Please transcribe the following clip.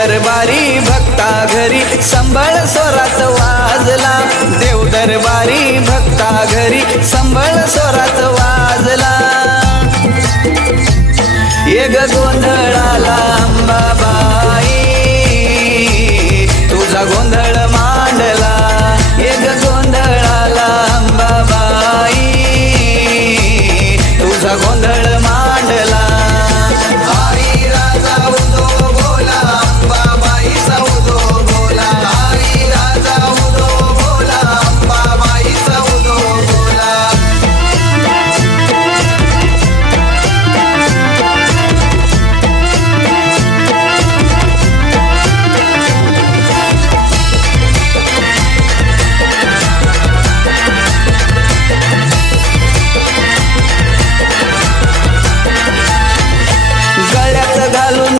दरबारी भक्ता घरी संबळ स्वरात वाजला, देव दरबारी भक्ता घरी संबळ स्वरात वाजला. ये ग गोंधळाला